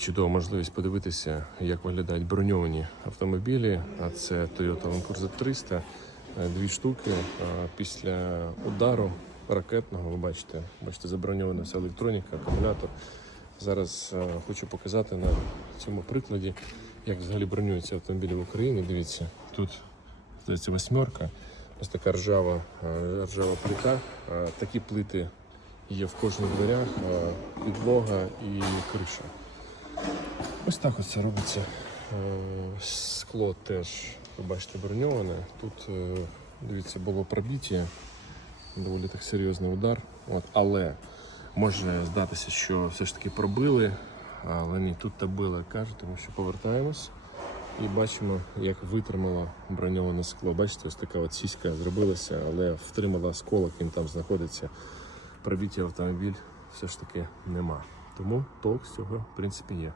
Чудова можливість подивитися, як виглядають броньовані автомобілі. А це Toyota Cruiser 300. Е, Дві штуки після удару ракетного. Ви бачите, бачите, заброньована вся електроніка, акумулятор. Зараз е, хочу показати на цьому прикладі, як взагалі бронюються автомобілі в Україні. Дивіться, тут здається восьмерка. Ось така ржава, е, ржава плита. Такі плити є в кожних дверях, підлога і криша. Ось так ось це робиться. Е, Скло теж, ви бачите, броньоване. Тут, е, дивіться, було пробиття, доволі так серйозний удар. От, але може здатися, що все ж таки пробили, але ні, тут та била каже, тому що повертаємось і бачимо, як витримало броньоване скло. Бачите, ось така от сіська зробилася, але втримала осколок, він там знаходиться. Пробиття автомобіль все ж таки нема. Тому толк з цього, в принципі, є.